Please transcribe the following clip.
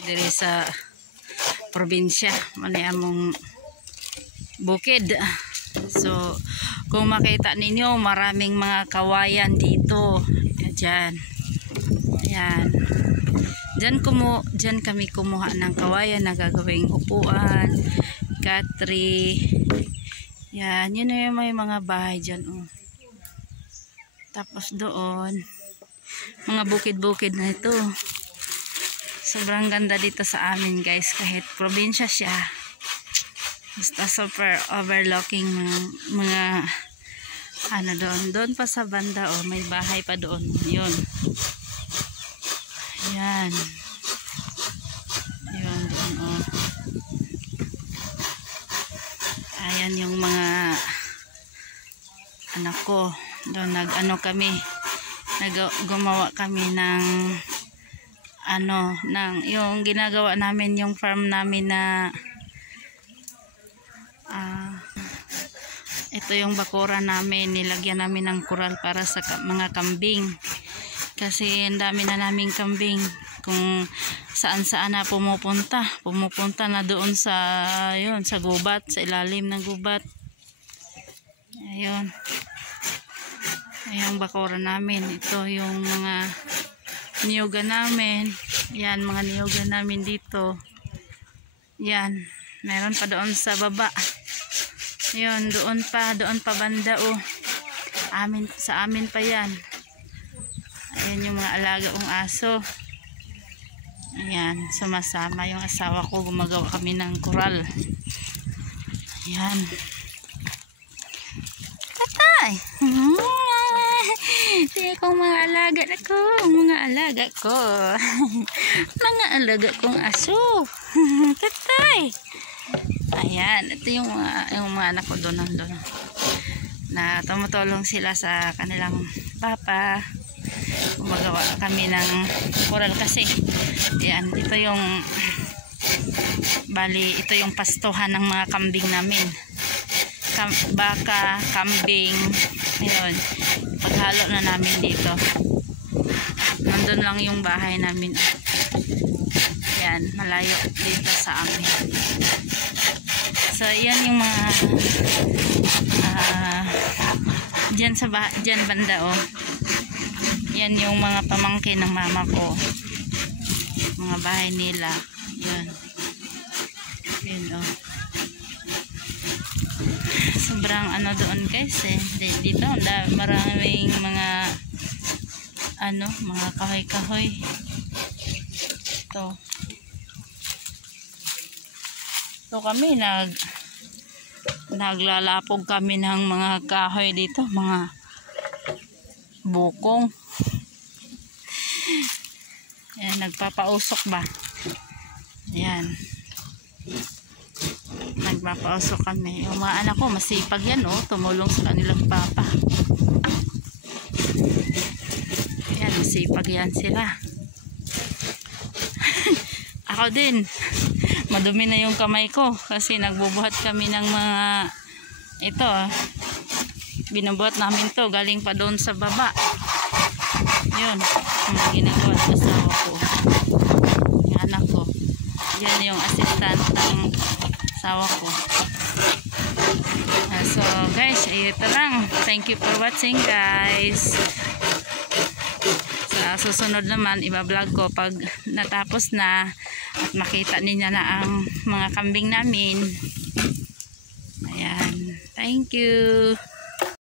Diri sa probinsya mani among bukid. So kung makita ninyo maraming mga kawayan dito. Diyan. Ayan. Diyan kami kumuha ng kawayan na gagawing upuan, katri. Yan, yun na yung may mga bahay dyan. Oh. Tapos doon mga bukid-bukid na ito. Sobrang ganda dito sa amin guys, kahit probinsya siya. Basta super overlooking mga ano doon pa sa banda. Oh, may bahay pa doon. Yun. Ayan. Yun doon. Oh. Ayan yung mga anak ko. Doon gumawa kami ng yung ginagawa namin yung farm namin na ito yung bakura namin, nilagyan namin ng kural para sa mga kambing kasi ang dami na naming kambing, kung saan na pumupunta na doon sa gubat, sa ilalim ng gubat. Ayun yung bakura namin. Ito yung mga niyuga namin. Yan, mga niyuga namin dito. Yan, meron pa doon sa baba. Yun, doon pa banda. Oh, sa amin pa yan. Ayan yung mga alaga kong aso. Ayan, sumasama yung asawa ko, gumagawa kami ng kural. Ayan. Tatay! Sige kong mga alaga ko, mga alaga kong aso. Tatay. Ayan, ito yung mga anak ko doon na tumutulong sila sa kanilang papa. Gumagawa kami ng kural kasi. Ayan, ito yung pastuhan ng mga kambing namin. Baka, kambing. Ayun, paghalo na namin dito. Nandun lang yung bahay namin. Yan, malayo dito sa amin. So yan yung mga dyan banda. Oh, yan yung mga pamangkin ng mama ko, mga bahay nila. Yun. Oh, sobrang doon guys dito maraming mga mga kahoy ito kami naglalapog kami ng mga kahoy dito, mga bukong. Yan, nagpapausok ba. Yan, nagpapausok kami. Yung mga anak ko masipag yan. Oh, tumulong sa kanilang papa. Yan, masipag yan sila. Ako din, madumi na yung kamay ko kasi nagbubuhat kami ng mga binubuhat namin to galing pa doon sa baba. Yun ang ginagawa sa asawa ko, yung anak ko. Yan yung assistant ng asawa ko. So guys, ito lang. Thank you for watching guys. Sa susunod naman iba-vlog ko pag natapos na at makita ninyo na ang mga kambing namin. Ayan, thank you.